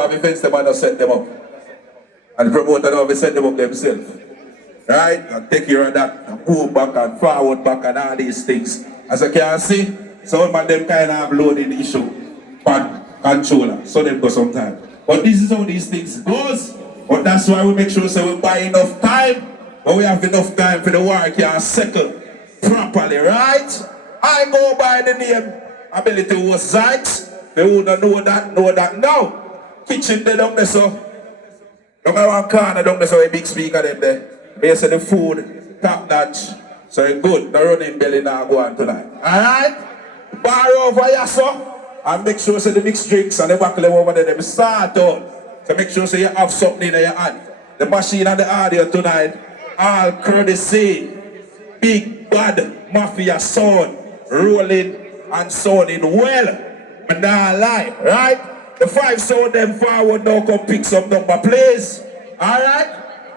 have events, them and set them up. And the promoter now set them up themselves. Right? And take care of that, and go back and forward back and all these things. As you can see, some of them kind of have loading issue. Pad controller, so them go sometime. But this is how these things goes. But that's why we make sure so we buy enough time. But we have enough time for the work can settle properly, right? I go by the name Ability was right. They who don't know that now. Kitchen they down there so. Don't have one corner down there so a big speaker them there. They say the food top notch. So it's good. The running belly now go on tonight. Alright? Bar over here so. And make sure so the mixed drinks and the buckle over there them start out. So make sure so you have something in your hand. The machine and the audio tonight. All courtesy. Big bad mafia sound. Rolling and sounding well. But not lie, right? The 5 sound them forward now come pick some number, please. Alright?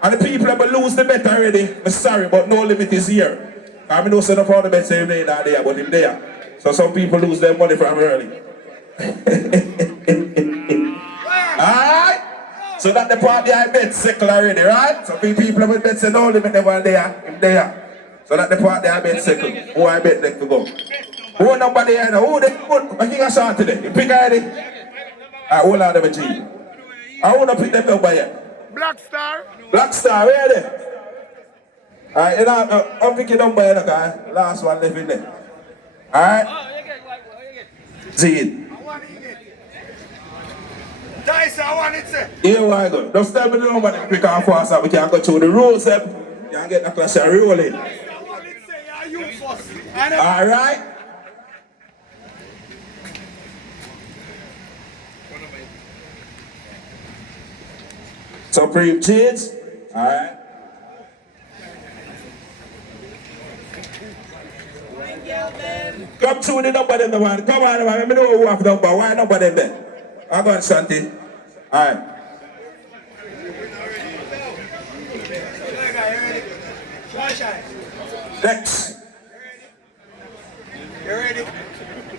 And the people have lose the bet already. I'm sorry, but no limit is here. I know some of all the bets are there, but him there. So some people lose their money from early. Alright? So that the party I bet settle already, right? So people have bet say no limit never there, him there. So that the party I bet settle. Who I bet them to go. Who number there now? Who they put? I think Ashanty today. You pick already? Alright, hold on them a G. I wanna pick them number yet. Black Star. Black Star, where are they? Alright, you know, I'm picking number here, guys. Last one left in there. Alright? Zed. Dice, I want it, sir. Here we go. Just tell me the number and quick and fast so we can go through the rules. You can get the class and rolling. Alright? Supreme Cheats. Alright. Come through the number them, man. Come on, man. Let me know who have number. Why number them there? I'm going, Ashanty. Alright. Next. You ready?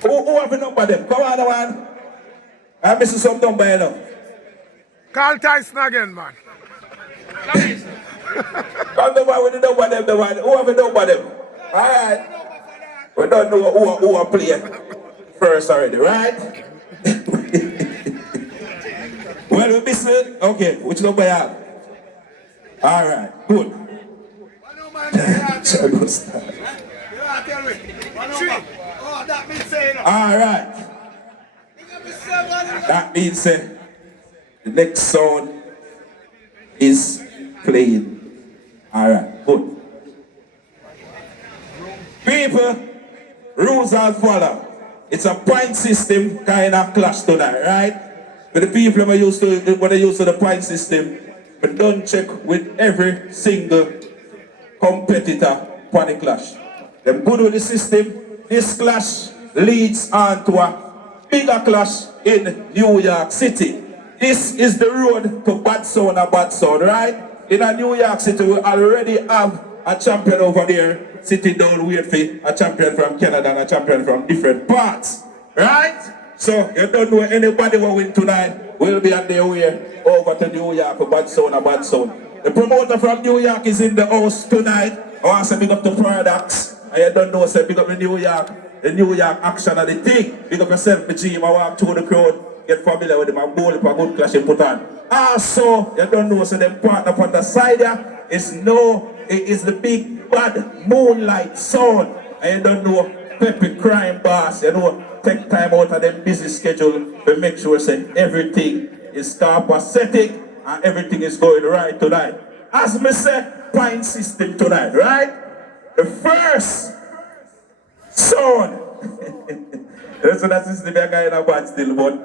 Who have a number them? Come on, man. I'm missing some number, you know. Call Tyson again, man. Come the man with the number them, the man. Who have a number them? Alright. We don't know who are playing first already, right? Well, we miss it. Okay, which number you have? Alright, good. Alright. That means the next song is playing. Alright, good. People, rules are follow. It's a point system kind of clash tonight, right? But the people when they use the point system, but don't check with every single competitor for the clash. Them good with the system, this clash leads on to a bigger clash in New York City. This is the road to bad sound, right? In New York City, we already have a champion over there, sitting down wait for a champion from Canada and a champion from different parts, right? So you don't know anybody will win tonight. We'll be on their way over to New York for bad sound. The promoter from New York is in the house tonight. I want to big up the products. And you don't know, say big up the New York action of the thing. Big up yourself, my team. I walk through the crowd, get familiar with them, and bowl for a good clash and put on. Also, you don't know, so them partner on the side there is the big bad moonlight sound. And you don't know, Pepe Crime Boss, you know, take time out of them busy schedule to make sure say everything is copacetic and everything is going right tonight. As me say, point system tonight, right? The first sound. So that system is kind of bad still, but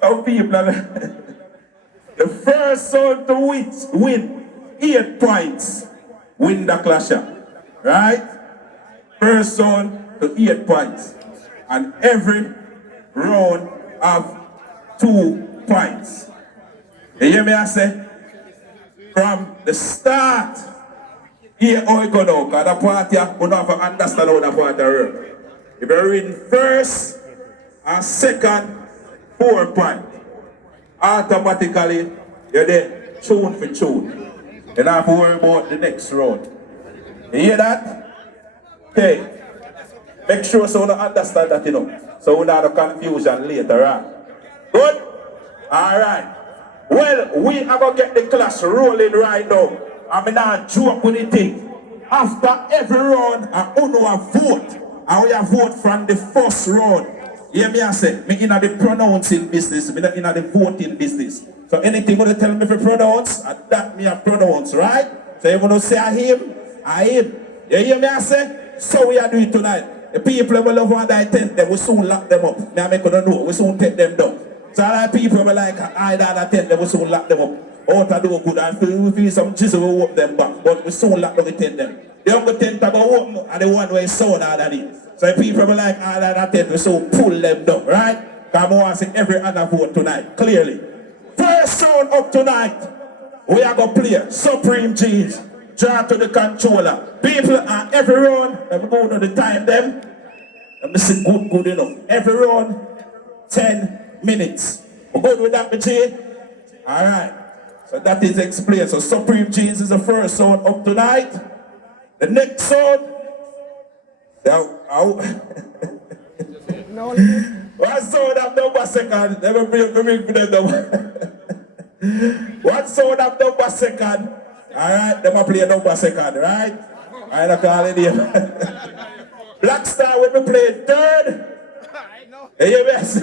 some people are the first sound to win 8 points, win the clasher, right? First sound to 8 points. And every round have 2 points. You hear me I say? From the start, here how it go now, because the party, you don't have to understand how the party works. If you win first and second, 4 points. automatically you're there, tune for tune. You don't have to worry about the next round. You hear that? Okay. Make sure so you understand that, you know. So we don't have confusion later on. Good? Alright. Well, we are going to get the class rolling right now. I'm not joke with the thing. After every round, I only vote. And we have vote from the first round. Hear me I say, me in the pronouncing business, me not in the voting business. So anything you tell me for pronounce, that me a pronounce, right? So you want to say I him. You hear me I say? So we are doing tonight. The people who love one I tent them, we soon lock them up. Me I make you know, we soon take them down. So all the people who like I that tent them, we soon lock them up. Out to do good and we feel some chisel will whoop them back, but we soon lock them tent them. The other tent to go open and the one way sound out of it. So the people who like all that tent, we soon pull them down, right? Because I want to see every other vote tonight, clearly. First round up tonight, we are going to play Supreme Jeans. Draw to the controller. People are every round, I'm going to the time them. Let me see good enough. Every round, 10 minutes. We're good with that, G? Alright. So that is explained. So Supreme Jeans is the first round up tonight. The next round, one sound of number second. Let me bring the number. One sound of number second. Alright, them a play number second, right? I don't call it him. Black Star will be playing third. Hey, you best.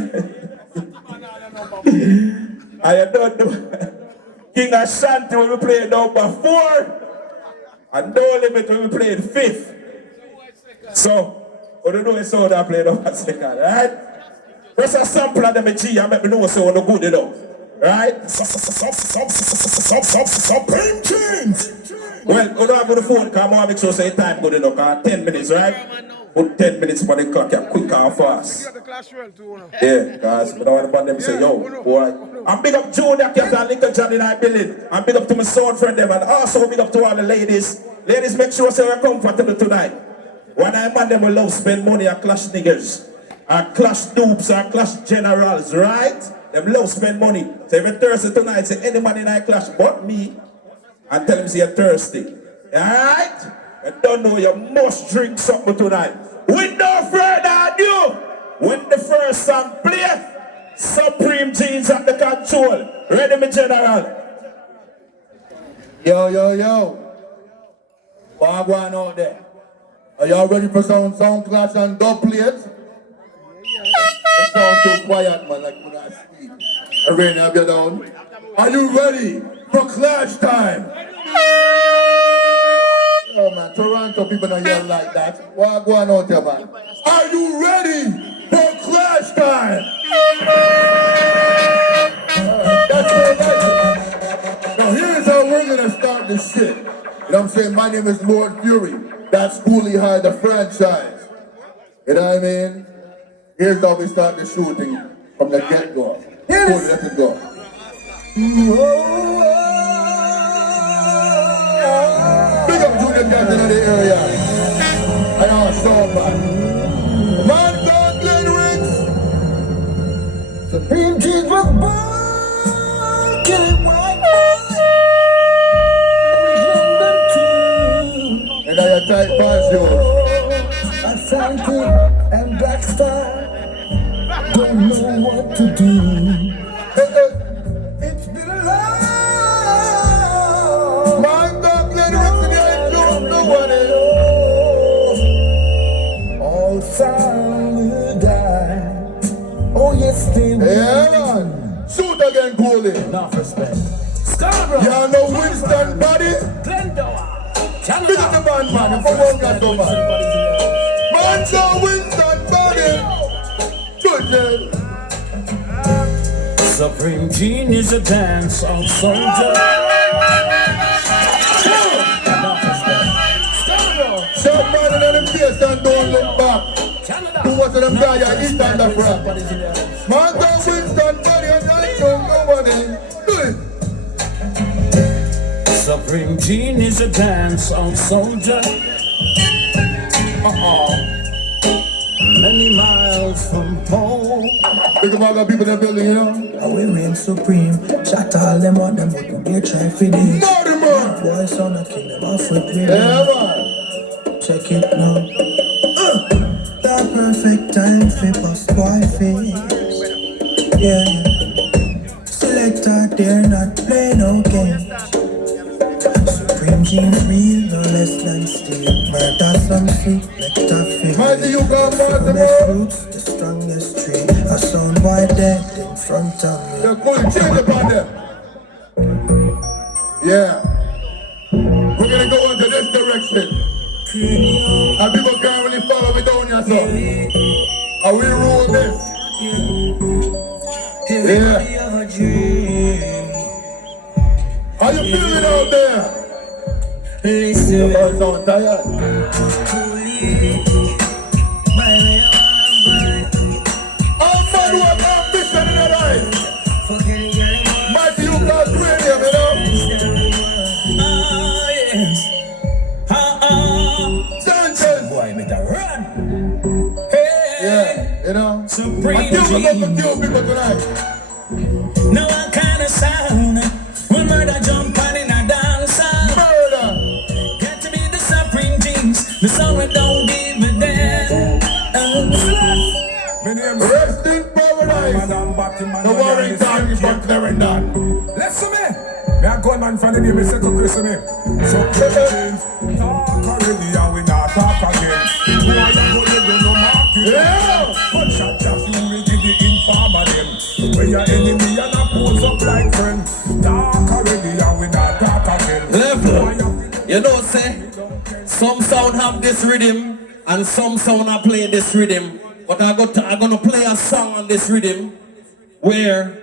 I don't know. King Ashanty will be playing number 4. And No Limit will be playing 5th. So, what do you do is so that play number second, right? Press a sample of them a G and make me know so what good enough. Right? Supreme Jeans! Well, go down to the phone because I want to make sure say time good enough. 10 minutes, right? Put 10 minutes for the clock, yeah, quick and fast. Yeah, because I don't want them to say, yo, boy. I'm big up Junior Cat and Lincoln John in our building. I'm big up to my son friend them and also big up to all the ladies. Ladies, make sure say we're comfortable tonight. When I man them will love spend money and clash niggas, and clash dupes and clash generals, right? Them love spend money. So if you're thirsty tonight, say any man in our clash but me, and tell him say you're thirsty. Alright? I don't know, you must drink something tonight. With no further ado, when the first song play, Supreme Jeans at the control. Ready, my general? Yo. What going out there? Are y'all ready for some sound clash and dub plate? You sound too quiet, man, like when I speak. Rain, have you down? Are you ready for clash time? Oh man, Toronto people don't yell like that. What going out there, man? Are you ready for clash time? That's what I like. Now here's how we're gonna start this shit. You know what I'm saying? My name is Lord Fury. That's Schoolie High, the franchise. You know what I mean? Here's how we start the shooting from the get-go. Yes. Let it go. Big up Junior Captain in the area. I know, so man. Man, don't lyrics. Supreme Jeans was born, killing white boys. And I type past yours. Ashanty and Black Star don't know what to do. It's been a long. My dog lyrics again, don't know what it is. All sound will die. Oh yes, they will. Yeah, man. Shoot again, Cooley. Enough respect. Y'all know Winston Body? Big up the band, man. If I won't get so bad. Man, know Winston Body. Good, Supreme Jean is a dance of soldier. Somebody let them face and don't look back. Who was them guy I eat on the front? Man, know Winston Body and I don't know what it. Do it. Supreme Jean is a dance of soldier. many miles from home. Think about the people in the building, you know? We reign supreme. Shot all them out, them but they try for this. Boy, son, I kill them off with me. Yeah, man. Check it now. The perfect time for bust boy face. Yeah. Selector, they're not playing no games. Supreme jeans real, no less than steel. Murder some sick, nectar fit. Mighty, you got more than Best roots, the strongest tree. A sound boy dead in front of me. they're cool, change upon them. Yeah. We're gonna go into this direction. And people can't really follow me down here, so. And we rule this. Yeah. How you feeling out there? Listen, You boys sound tired. All man who have ambition in their life. Mighty, you got cranium, you know? Sanchez. Boy, make a run. Yeah, you know? Supreme I kill people tonight. No one kind of sound. When murder jump on in a dance. Murder. Get to be the supreme jeans. The song we don't give a damn. Rest in paradise. The warring time is from Clarendon. Listen me. Me a gunman from the name of Second Christmas. So Christians talk already and we not talk again. Who are you going to do no market? Yeah. But shot your fury to the informer them. When your enemy and a pose up like friend. Talk already and we not talk again. Level. You know, say, some sound have this rhythm and some sound are playing this rhythm. But I'm gonna play a song on this rhythm where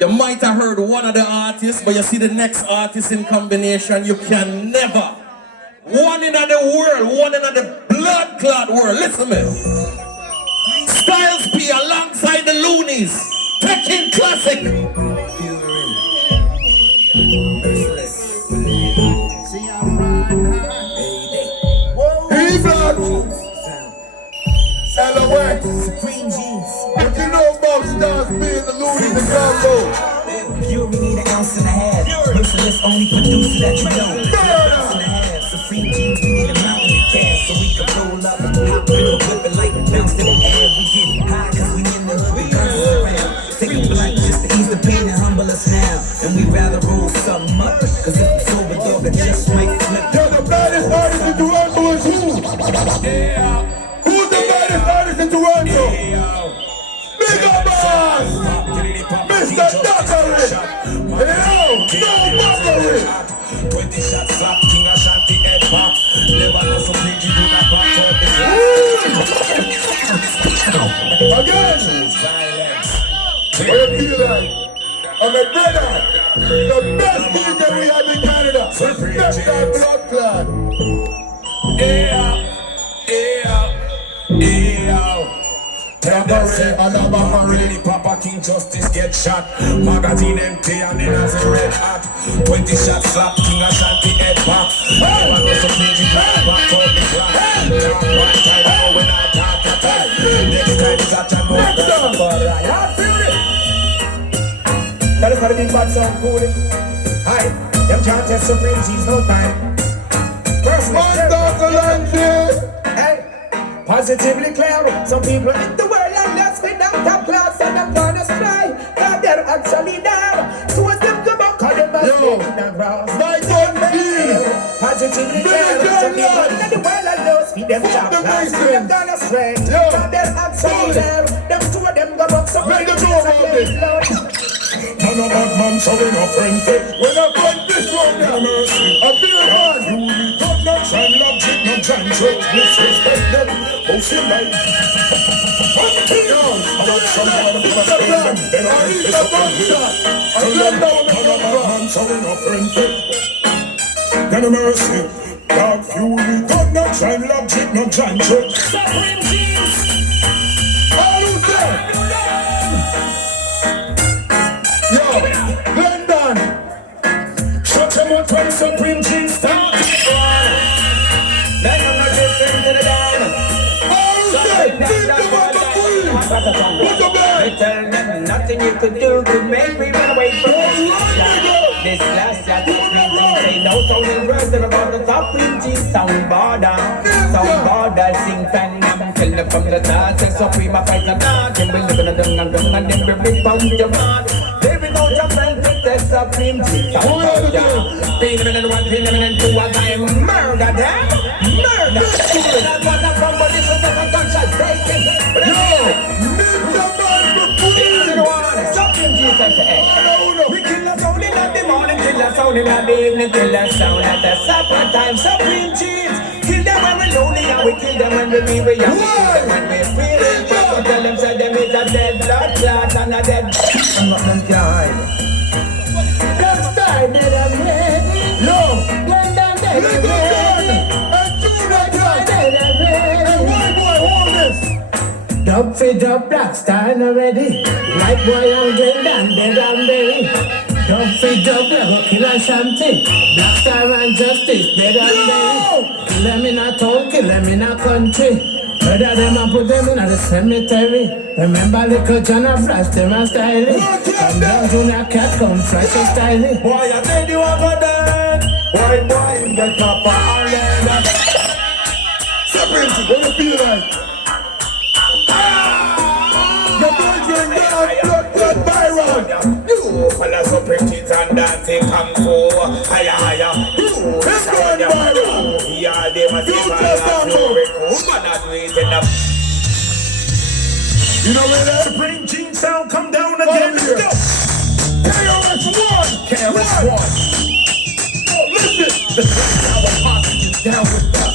you might have heard one of the artists, but you see the next artist in combination, you can never. One in the world, one in the blood clot world. Listen to me. Styles P alongside the Loonies. Tekken Classic. Blood. LOX. Supreme jeans. What you know about Stars being the Loonies and Combo? You only need an ounce and a half. Merciless only producer that you know. Ounce and a half. Supreme jeans, we need a mountain of cash so we can roll up. Hop in the whip and like bounce to the air. We get high cause we in the hood with guns around. Take a flight just to ease the pain and humble us now. And we rather roll something up. Cause if it's over, dog, it just might flip. Yo, the baddest artist in Toronto is who? Who's the baddest artist in Toronto? Big up boss! Mr. Dockery! Yo, no Dockery! 20 shots slap, King Ashanty head back. Never know so big you do not back for this. Again! What you feel like? I'm a brother! The best DJ we have in Canada! Respect that blood clot! Really Papa King Justice get shot. Magazine empty and then as a red hot. 20 shots slap King Ashanty head back. Never know so big you do not back for the clock. Talk one time now when I talk a time. Next time is at your mouth. That is how the big bad sound cool. Hi, them can't test Supreme G's no time. Hey, positively clear. Some people in the world are lost without a class and I'm gonna stray. Cause they're actually there. So as them come out, cause them must be in the grass. Positively clear. Some people in the world are lost with them top class. Them gonna stray. Cause they're actually there. Them two of them go up some way. None of that man showing a friend face. When I find this one, have mercy. I feel bad. You will come not shine love, cheat, not shine church. Disrespect them. Oh, see life. I'm not someone who has been them. Then I need to come here. None of that man showing a friend face. None of mercy. God, you will come not shine love, cheat, not shine church. Supreme jeans. All who's there? Yo, Glendon! Shut them out when Supreme jeans start. Then I'm not just into the down. All who's there? you could make me run away from this last shot. Say no sounding words about the top sound border. Sound border, sing tandem, kill them from the start. Say supreme, I fight the dark. And we live in a dung and then we bring pound your heart. There we go, jump and take the supreme sound border. Pay them in one, pay them in two, I murder them. Murder. That's what I'm from, but this is the gunshot breaking. We kill the sound in the morning, kill the sound in the evening, kill the sound at the supper time. Supreme cheese, kill them when we're lonely, and we kill them when we're weary, and we kill them when we're feeling. But tell them say them is a dead blood clot and a dead. I'm not them kind. Don't start dead and ready. No, when them dead and ready. And do that dead and ready. And white boy, hold this. Dub feed up black star already. White boy and Glendan, dead and buried. Dub feed up black kill Ashanty. Black star and justice, dead and buried. Kill them in a town, kill them in a country. Murder them and put them in the cemetery. Remember little John and flash them and style it. Come down Junior Cat, come flash your style it. Boy, I made you over there. White boy in the top of Ireland. Separate, what you feel like? The boys going down, blood viral. You fellas so pretty and dancing kung fu. Higher, higher. You It's going viral. yeah, they must be You know where that? Supreme Gene sound come down again. Let's go. KRS-One. KRS-One. Oh, listen. The Black Power Posse is down with us.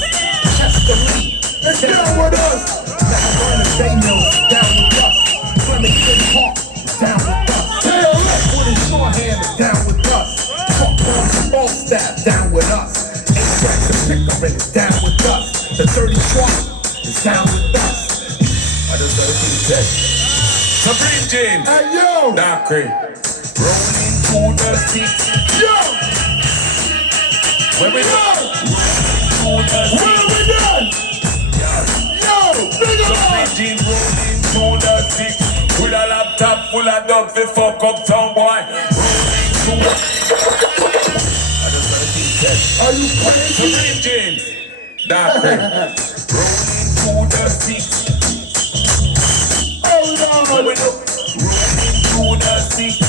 Chester Lee. It's down with us. Macarena Daniels is down with us. Flemington Park is down with us. Woody Shorehand is down with us. Popcorn Falstaff down with us. A-Jack the Pickering is down with us. The 30 Swamp is down with us. The 13 Tech. Supreme James. Hey, yo. Darkry. Rolling through the six. Yo. When we Yo. rolling through the What six. have we done? Yo. Big Supreme up. James rolling through the six. With a laptop full of dubs, they fuck up some boy. Rolling through the Are you crazy? Supreme James. Darkry. Rolling through the six. Oh, no. Rolling through the six.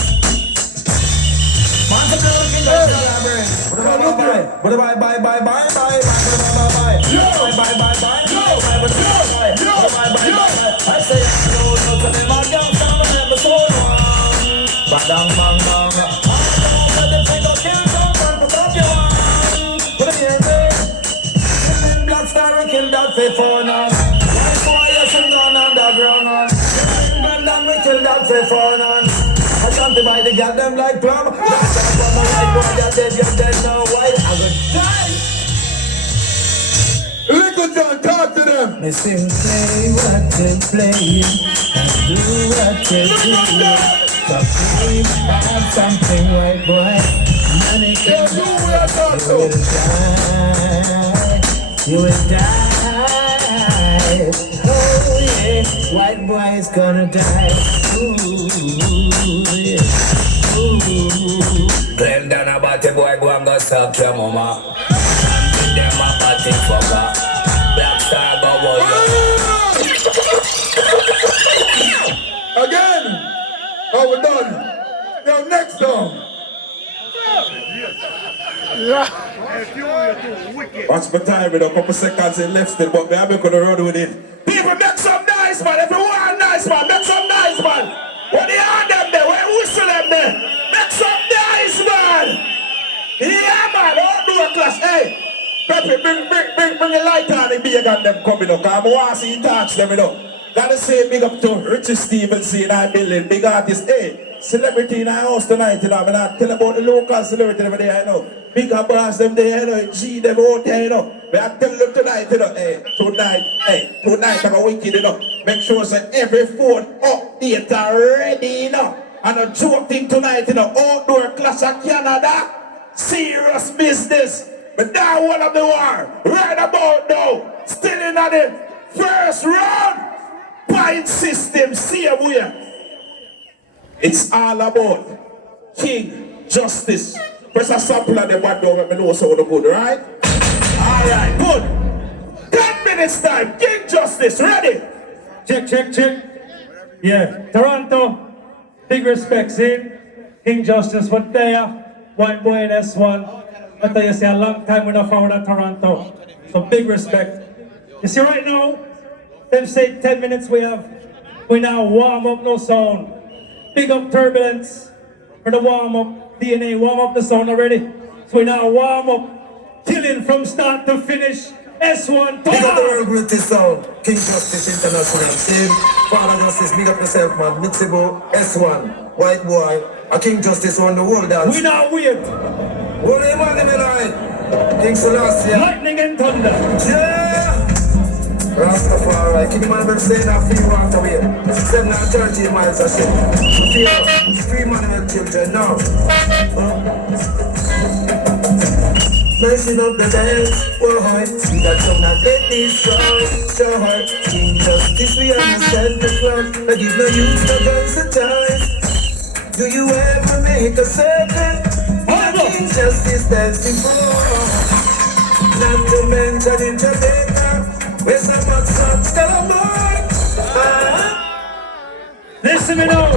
Ashanty by the goddamn like plum. Last time from my right boy, you're dead, no white. I would die. Little John, talk to them. Me sing play what they play and do what they do. Supreme have something white boy. Money can Yo, who we are talking you will to? die. You will die. Oh yeah, white boy is gonna die. Ooh, yeah. Ooh. Claim down a body boy, go and go suck your mama. And them a body fucker. Black Star go Again. Oh, we're done. Yo, next song. Watch my time, you know, couple seconds in left still, but I'm gonna run with it. People, make some noise, man. Everyone nice, man. Make some noise, man. What they are them there? Where whistle them there? Make some noise, man. Yeah, man. Don't do a clash. Hey, Pepe, bring a light on the big and them coming up. I want to see touch them, you know. Gotta say big up to Richie Stevenson in our building, big artist. Hey, celebrity in our house tonight, you know. I'm not tell about the local celebrity over there, you know. Big up boss them there, you know. G them out there, you know. But I tell them tonight, you know. Tonight I'm a wicked, you know. Make sure that every phone update are ready, you know. And a joke thing tonight, you know. Outdoor Clash of Canada. Serious business. But now one of the war. Right about now. Still in the first round. Point system, see way. It's all about King Justice. Press a sample of the bad door, let me know so good, right? Alright, good. 10 minutes time, King Justice, ready? Check, check, check. Yeah, Toronto, big respects in. King Justice, what there? White boy in S1. I tell you, say a long time we not found at Toronto. So big respect. You see right now, them say 10 minutes we now warm up no sound. Big up Turbulence for the warm up. DNA warm up the sound already. So we now warm up, killing from start to finish. S1, Big up the world greatest sound, King Justice International. Same, Father Justice, big up yourself, man. Mixibo, S1, White Boy, a King Justice on the world dance. We now weird. What do you want to be like? King Selassie. Lightning and thunder. Yeah! Rastafari, keep the man from saying that free walk away. 730 miles of shit. Free man with children now. Messing up the dance, why? See that song that let me so hard. King Justice, we understand the plan. I give no use, no guns to ties. Do you ever make a serpent? King Justice stands before. Not to mention in Jamaica, where some hot songs tell a boy. Listen me now.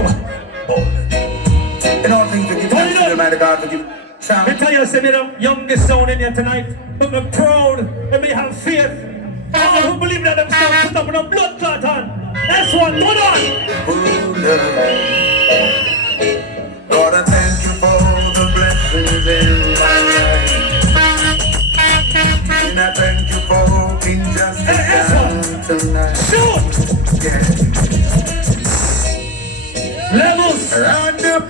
In all things we give thanks to the mighty God, we give I tell you, say me the youngest sound in here tonight, but I'm proud and me have faith. All who believe that themselves put up with a blood clot on. That's one, put on! Lord, I thank you for the blessings in my life. And I thank you for King Justice tonight. Shoot! Yeah. Levels! Round up.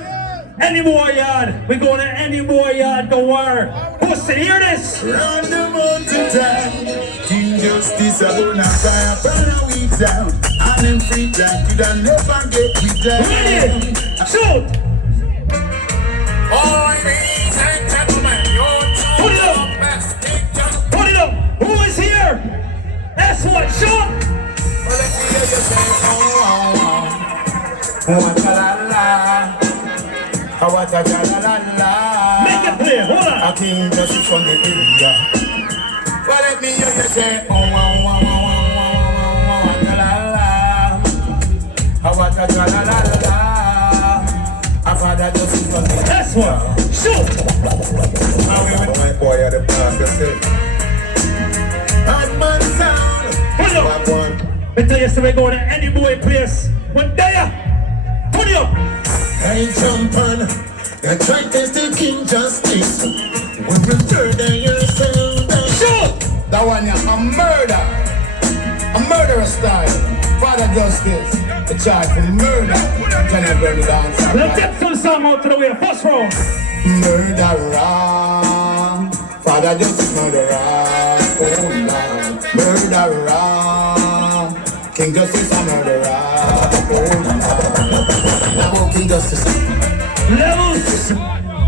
Any more yard, we going to any more yard, go war. Pussy, hear this? Round the mountain time, King Justice, I gonna fire, burn a week down. And them free like you don't never get me down. Ready? Shoot! All ladies and gentlemen, Put it up! Put it up! Who is here? That's what, shoot! Make it clear, hold on! A King Justice from the area. Well, let me hear you say, oh, wow, wow, wow, wow, wow, wow, Father Justice from the area. That's what, shoot! My boy at the past, that's it. Hard man sound. Put it up! I tell you, so we going to any boy place. When there, put it up! Hey, jump on. You try to test King Justice. When you murder yourself down. Shoot! That one, yeah, a murder. A murderer style. Father Justice. The charge for murder. Can I burn it down? Let's get some song out to the way. First round. Murderer. Father Justice, murderer. Oh, Lord. Murderer. King Justice, a murderer. Oh, Lord. Now, King Justice. Levels,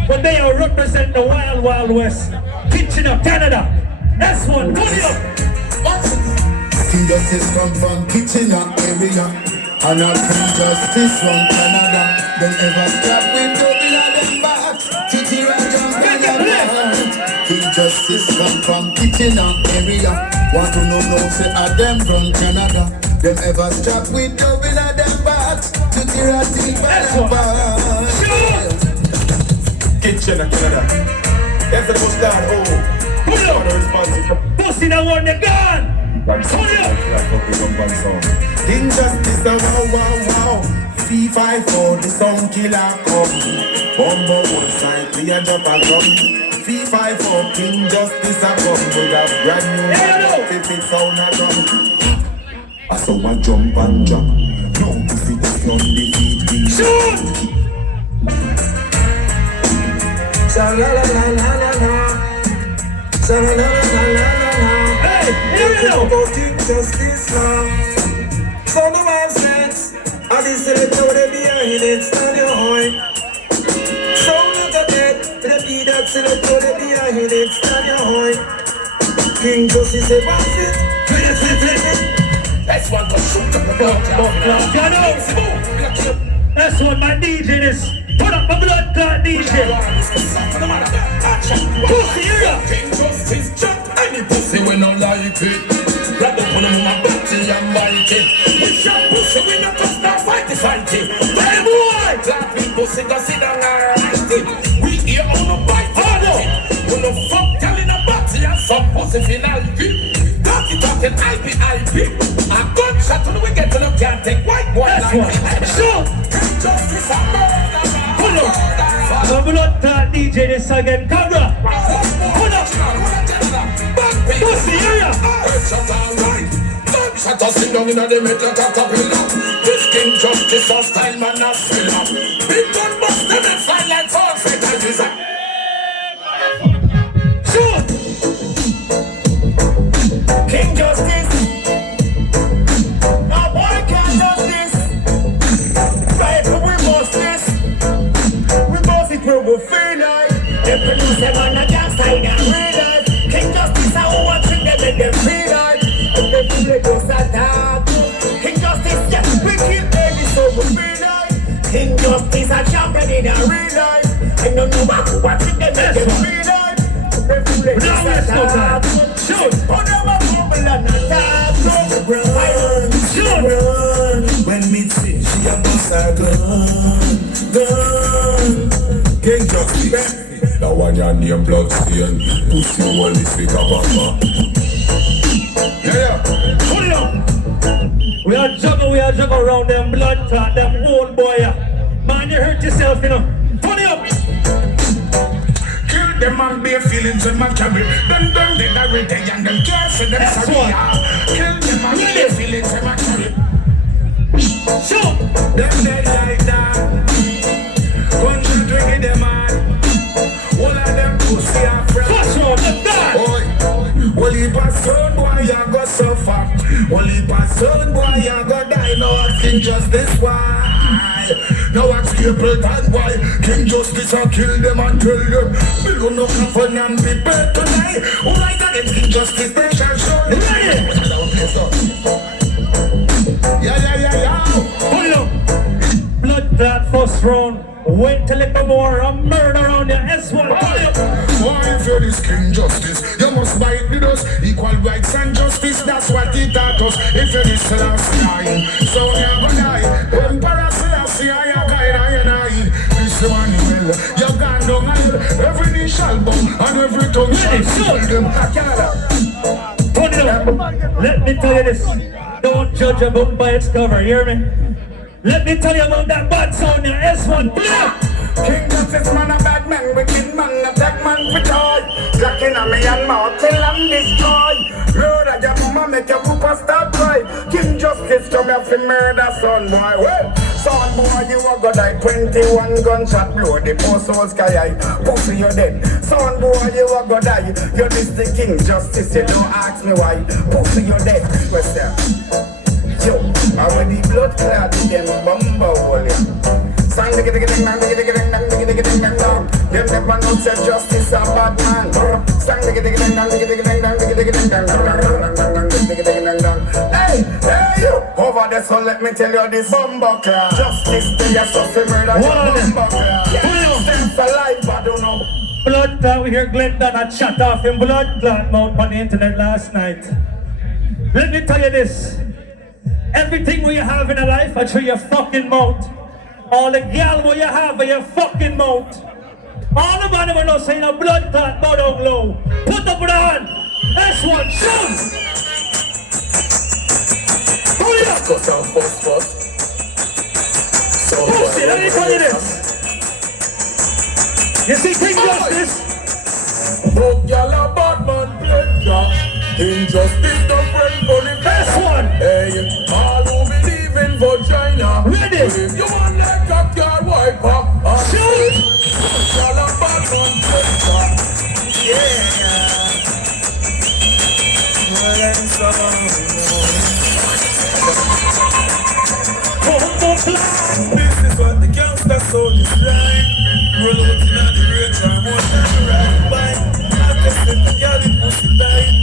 but they are represent the Wild Wild West. Kitchen of Canada. That's one. Put it up. King Justice come from Kitchener area, and a King Justice from Canada. Don't ever stop with double of them back. Titi Rajan Canada. King Justice come from Kitchener area. Want to know no say are them from Canada. Them ever stop with double of them back. Titi Rajan Canada. Kitchener Canada. That's the most down hole. Put it up. Pussy that one the gun. Put it up. King Justice, wow, wow, wow. C5 the sound killer come. Bumbo one side, we a drop a gun. C5 King Justice a come. With a brand new 50 sound a drum. I saw a jump and jump. No defeat, no defeat. Shoot! Hey, here we go. King Justice now. Son of our sense, I just said it over the behind it, stand your horn. Sound of the dead, the beat that said it over the behind it, stand your horn. King Justice say, what's it? That's one was shoot up the block. That's what my DJ is. Put up my blood clot DJ. Pussy, yeah. King Justice Jack, any pussy we no like it. Grab the put on my body and bite it. We shall pussy, we not just not fight it. Hey boy! Black people sit down and write it. We here on the bite it. We no fuck telling a body and some pussy final grip. Talking IP. A gunshot to the wicked till you can't take white boy That's like one. it. Sure. Justice a murder. Pull up. My blood clot DJ this again. Cobra. Pull up. Pussy, yeah. Shut us in down in the metal caterpillar. This King Justice a style man a filler. Big gun bust them and fly like forfeit and is a Sure. King Justice. No boy can't touch this. Right, but we must this. We must it where we feel like. They produce them on the gas side and real life. King Justice, I want to them and they feel like. And they feel like it's attack. King Justice, yes, we kill baby, so we feel like. King Justice, a champion in a real life. And no know what to them and they feel like. They feel like it's attack. Shoot. Oh, them a bubble and a tap. run. When me see she a bust a gun. King Justice. That one your name Bloodstain. Pussy all this week a bamba. Yeah. Put it up. We are juggle around them blood clot, them old boy. Man, you hurt yourself, you know. Put it up. Kill them and bare feelings when man carry. Them dead already and them can't say them That's sorry. one. Kill them and bare feelings when man carry. Shoot. Them dead like that. Gunshot drinking them man. All of them pussy are friends. Flash on the guy. Boy, only pass son boy you go suffer. Only pass son boy you go die. No King Justice why? No escape and why? King Justice will kill them and tell them. Below no coffin and be bad tonight. Who like that King Justice they shall show you. Yeah. Put it up. Blood clot first round. Wait till it more a murder on your S1. Put it up. Why if you're this King Justice, you must bite the dust. Equal rights and justice, that's what he taught us. If you're this Selassie, so you're gonna die. Emperor Selassie, I guide I. This Emmanuel, you're gone down hell. Every knee shall bow and every tongue shall fill them. Put it up. Let me tell you this. Don't judge a book by its cover, hear me? Let me tell you about that bad sound in S1. Put it up. King Justice man a bad man, wicked man, attack man for joy. Cracking a me and mouth till I'm destroyed. Lord, I your mama make your pooper start cry. King Justice come here for murder, son boy. Well, son boy, you a go die. 21 gunshot blow, the post soul sky high. Pussy, you're dead. Son boy, you a go die. You're this the King Justice, you don't ask me why. Pussy, you're dead. What's that? Yo, already blood clot in them bumbo hole, yeah. Sang the ding dang, them never know say justice a bad man. Sang the ding dang. Hey, you over there, so let me tell you this bumbo clot. Justice they are suffering murder, bumbo clot. Stands alive, I don't know. Blood clot, we hear Glenn done a chat off in blood clot mouth on the internet last night. Let me tell you this. Everything we have in a life, I through your fucking mouth. All the gal what you have in your fucking mouth. All the man we know saying a blood clot go down low. Put up with the hand. S1, shoot! Pull it up! Pussy, let me tell you this. You see King Justice? Oh, y'all a bad man, pleasure. Injustice, the friend, bully. S1! Hey, all who believe in vagina. Ready? If you want like a car wiper, Shoot! y'all a bad man, pleasure. Yeah. This is what the gangster soul is like. Roll out in the rage and more than the right bike. I guess let the girl in pussy tight.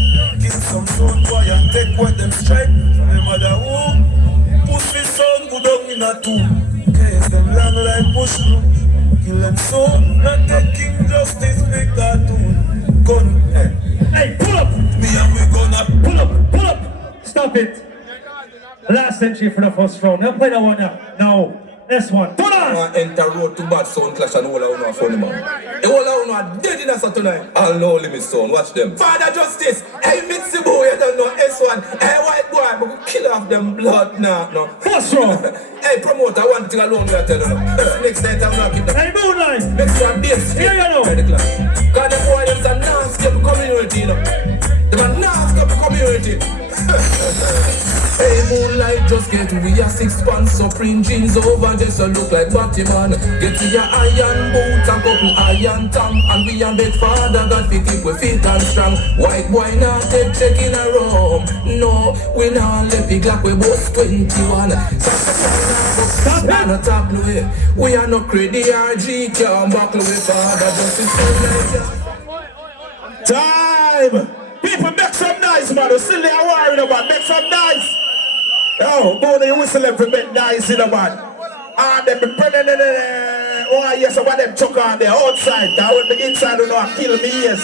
Give some sound boy and take what them stripe. Remember that who? Pussy sound good up in a tomb. Case them long like push. Kill them soon, not get King Justice, big cartoon. Gun, Hey, pull up! me and we gonna Pull up! Stop it! Last entry for the first round. Now play that one now. No. This one. Put on! enter road to bad sound clash and all of them are funny man. The whole of them are dead in us tonight. I'll know limit sound, watch them. Father Justice, hey Mitzi boy, you don't know S1. Hey white boy, but we kill off them blood now. No. First round. Hey promoter, one thing alone we are telling you. Next night I'm not keep them. Hey, Moonlight! Next one, this. Here you go. God, the boy, them a nasty community, you know. Them a nasty community. Hey, Moonlight, just get we a 6 pounds Supreme jeans over just to look like Batman. Get to your iron boot and couple iron tam. And we a beg Father God fi keep we fit and strong. White boy not take check in a room. No, we not let the Glock we both 21. Stop not top way. We are not crazy RG can't buckle with Father Justice. Time! People make some noise, man. You still there worried about make some noise. Yo, go there, whistle them for make noise in the man. And them be burning oh yes, some of them chuck on there outside. That when the inside will not kill me, yes.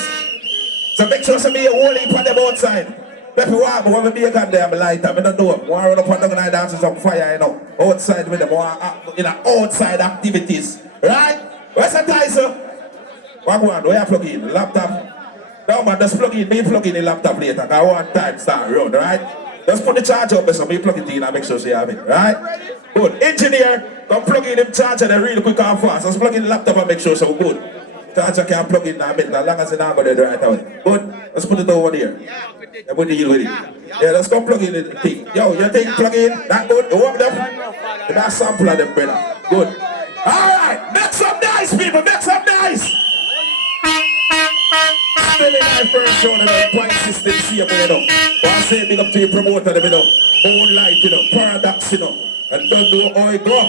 So make sure some of you hold it on them outside. If you want, when we be a goddamn light up, I don't know. One run up and down and dance some fire, you know. Outside with them, in outside activities. Right? Where's the Tyson? What go on? Where you plug in? Laptop? No man, just plug in the laptop later, because I want time to start run, right? Just put the charger up so me plug it in and make sure she have it, right? Good. Engineer, come plug in the charger and real quick and fast. Just plug in the laptop and make sure so good. Charger can plug in a bit, as long as it's not going to right out. Good. Let's put it over there. Yeah, we'll deal with it. Yeah, let's go plug in the thing. Yo, your thing plug in, that good? You want them? You got a sample of them, brother. Good. Alright, make some nice people, make some nice! Still in my first show, the point system, see you know. I say big up to your promoter, you know. Moonlight, you know, Paradox, you know. And don't do how it go.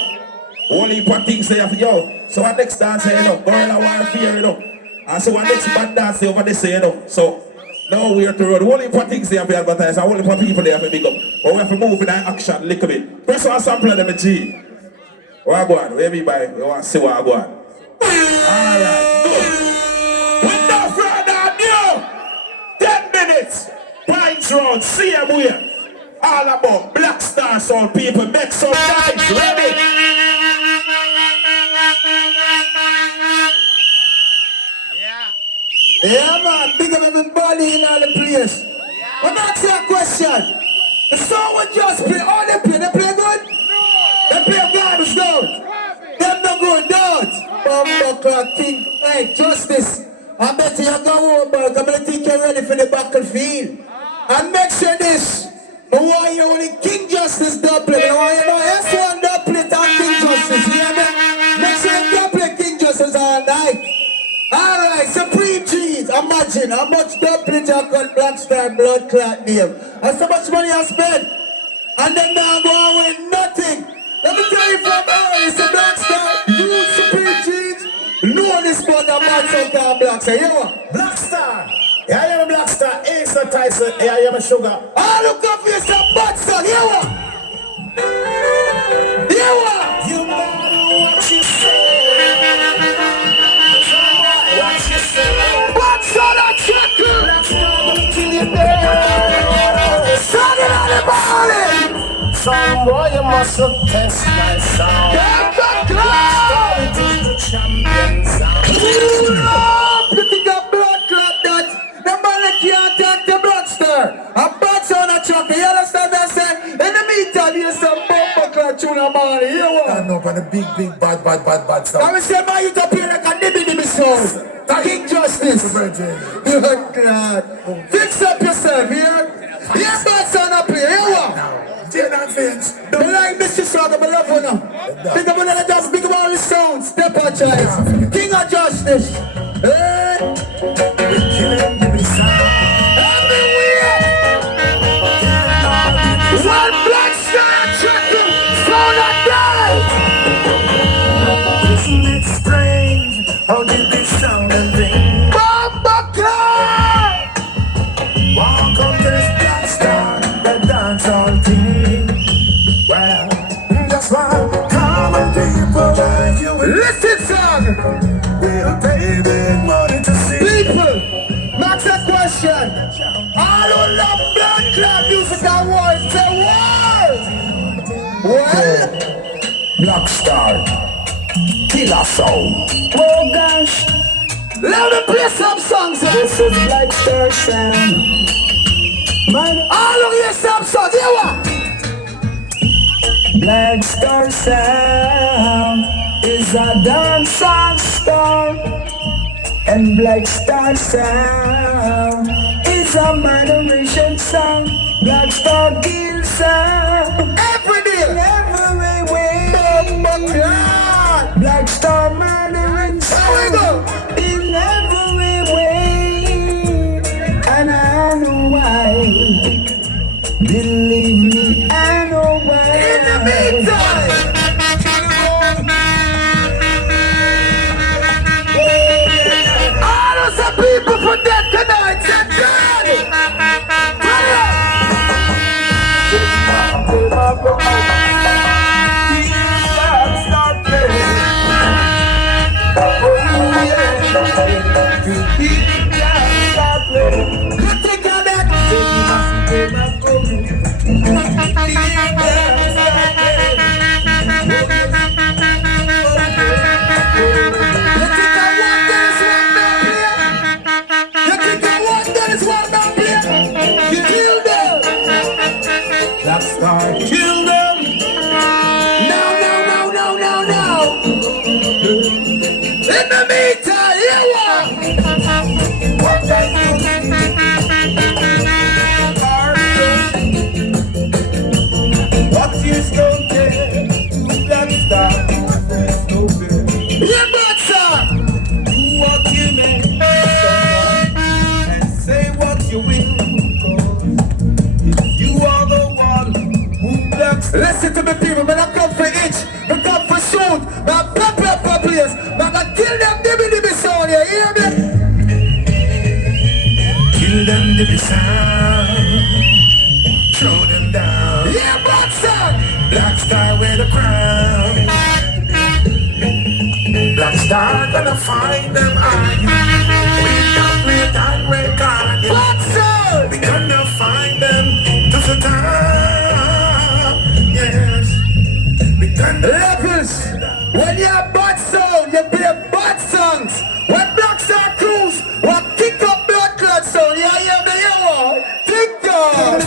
All heap of things they have, yo. So our next dance, you know, Gorilla Warfare, you know. And so our next band dance over this, you know. So, now we're to road. All heap of things they have to advertise, and all heap of people they have to big up. But we have to move in that action a little bit. Press one sample of them, G. What I go on? Where me by? You want to see what I go on? Alright, good. Without further ado, 10 minutes, Pines Road, see ya boy. All about Black Star Soul people, make some noise, ready? Yeah man, big up everybody in all the place. But that's your question. The song we just play, all they play good? They play garbage down. Them no good, don't. Bumbuckler King, hey, Justice. I bet you go home, but I'm gonna think you're ready for the battlefield. And make sure this, I want you only King Justice doublet. I want you know S1 doublet and King Justice. You hear me? Make sure you doublet King Justice all night. Alright, Supreme G's, imagine how much doublet you got Black Star blood clot name. And so much money I spent. And then now go on with nothing. Let me tell you from early, it's a Black Star, you Supreme G's, know this spot that man so called Black Star. You know what? Black Star. Yeah, I am a Black Star. Ace of Tyson. Yeah, I am a Sugar. Ah, look up for yourself, bad son. You know what? You know what? You know what you say. What you say. Bad son, I check you. Black Star gonna kill you there. Started on the morning. Some boy, you must test my sound. Get the cloud. It is the champion sound. You think a blood clot that? The man can't take the Black Star. A bad son of chucky. You understand what I'm saying? In the meantime, you some bumper clot tune a morning. You know what? I know, but the big bad sound. I will say, man, you top here like a nibby sound. King Justice. Good God. Fix up yourself here. Yes, bad son up here. You know what? Don't like Mr. Saga, but love one now. Big up another dance, big up all the sounds. Step out, choice. King of Justice. Hey. Everywhere. One Black Star chicken. Sound and die. Isn't it strange? How did this sound and thing? Bumbuckler. Walk on this Black Star, the dance all team. Well, that's why common people Black Star, Killer Sound. Oh gosh, let me play some songs. This is Black Star Sound. Man, all of you some songs, you what? Black Star Sound is a dance star, and Black Star Sound is a moderation sound. Black Star kills sound every day, every way. Black Star murdering sound in every way, and I know why. Believe me, I know why. In the meantime, all of some people for dead tonight, said God. Listen to me, people, man, I come for itch, I come for shoot, I pop up for place, I kill them, dibby sound, you hear me? Kill them, the sound. Throw them down. Yeah, Black Star! Black Star with a crown. Black Star gonna find them eye. We don't play that record. Black Star! We gonna find them to the top. Yes. We gonna Levels! When you have bad sound, you play bad songs. When Black Star cruise, what kick up blood clot sound, you hear me, you want? Tick tock!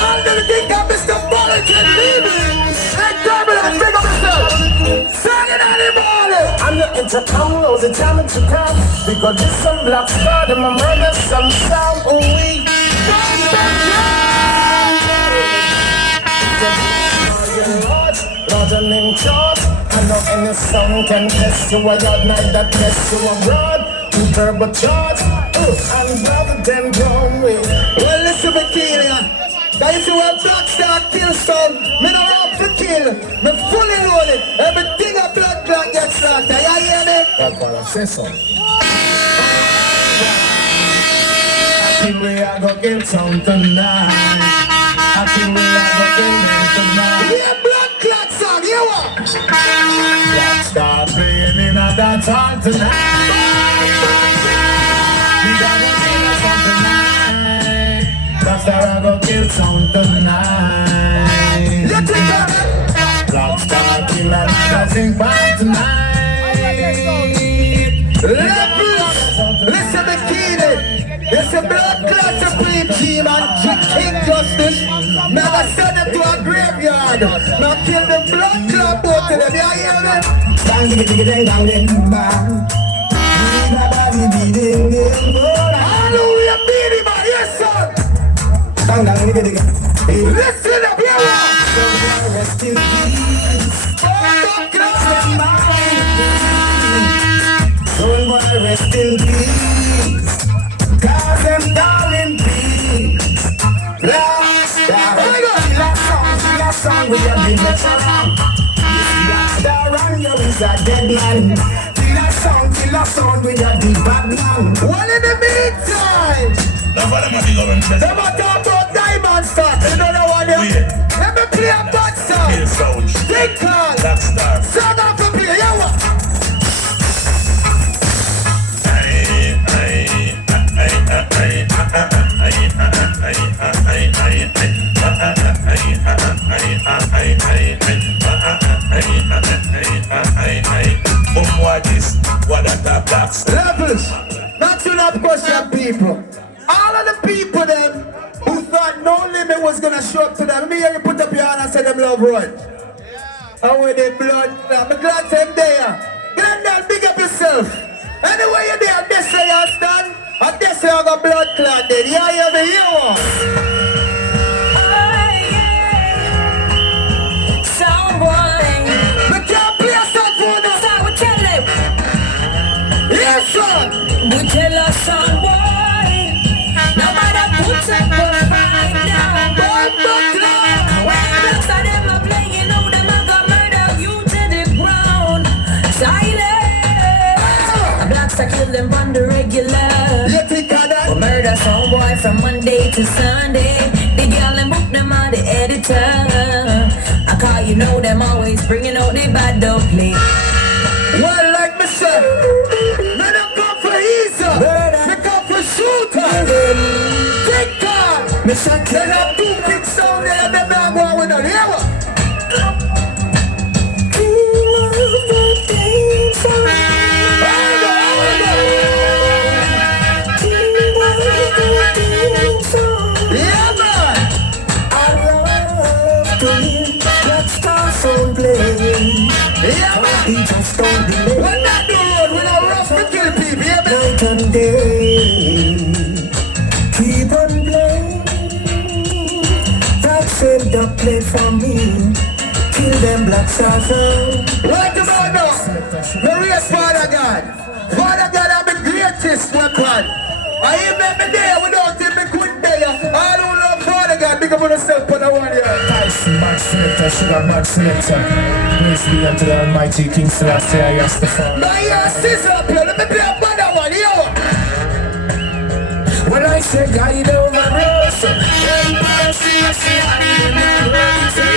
All the think of Mr. Bulletin leaving. Hey, German, I think of myself. Singing on the ball. I'm not into combos, it's time to come. Because this some Black Star, them a murder some sound. Oh, we Roger in charge. I know any song can test you a yard night that test you abroad. To turbocharge, and rather than drum with. Well, listen, me kill ya. That is where Black Star kill some. Me no want to kill. Me fully loaded. Everything a blood clot gets started. You hear me? That's what I say so. I think we are gonna kill some tonight. I think we are gonna kill them tonight. Yeah, blood clot song. You what? Black Star playing in a dance hall tonight. We gotta kill some tonight. Black Star are gonna kill some tonight. You think that? Black Star kill and dancing back tonight. Listen, me kill it. It's a blood clot supreme team and King Justice. Now I send them to a graveyard. Now kill the blood clot both of them. You hear me? Hallelujah, beat man. Yes, sir. Listen up, you Rest in peace. Don't wanna rest in peace. Cause them down in peace. Black Star. Killer song with a big song. Black Star on you is a dead man. Killer song with a big bad man. Well, in the meantime, them a talk about diamond stuff. You know the one you. Let me play a bad song. Big call. Song off the play. You what? this. What a top box. Levels, not to not question people. All of the people them who thought No Limit was gonna show up to them. Let me hear you put up your hand and say them love one. And with the blood, I'm glad them there. Glendale, big up yourself. Anyway you're there, this way you stand, and this way you got blood clot then. You hear me, you want? We can't play a song for them. So we tell them, Yes, son. we tell our son boy, no matter put up or find down, boy, but when blacks are them a playing, know them a got murder you to the ground. Silent. Blacks are kill them on the regular. You think of that? We murder some boy from Monday to Sunday. The girl and book them on the editor. I call you know them always bringing out the bad dog play. Well, like me say, men don't come for easy, they come for shooter. Take time. Me say, they have two big sound there and them not going with them. Hear what? Yeah, man. I love to hear that star song play. Yeah, man. He just don't delay. When that do road, we don't rush to kill people, yeah, man. Night and day, keep on playing. That same dog play for me. Kill them black stars out. Right about now, the real Father God. Father God have the greatest weapon. I remember there without him, me couldn't be here. I don't love Father God, big up on yourself, but I want you. Tyson, bad selector, sugar bad selector. Praise be unto the Almighty King Selassie, I ask the Father. My sister up here, let me play a better one, yo. When I say guide over us, and mercy, I say I need mercy.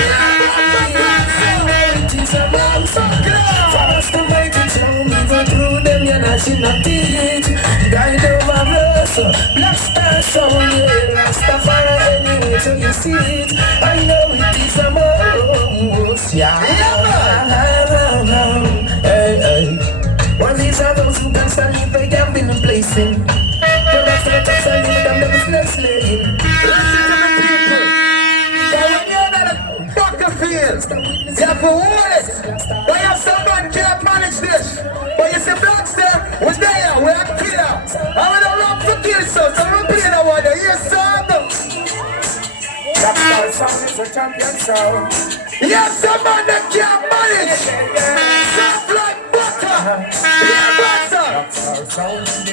It is a man for God. For us to make it long, we go through them, you're not see nothing. Guide over us, black star sound, yeah, Rastafari anyway, so you see it. I know it is a most, yeah. Hey, hey. One these are those who can stand if they can be in place in. The rest of the time stand with them, never flex lane. Listen to the people. But when you're not a battlefield, you have to hold it. But you have someone can't manage this. But you see blacks there, we're there, we're a killer. And we don't run for kill, so we're playing that one there. Yes, sir. That song is a champion sound. Yes, someone that can't manage. Soft like butter. Yeah, butter. Sound in the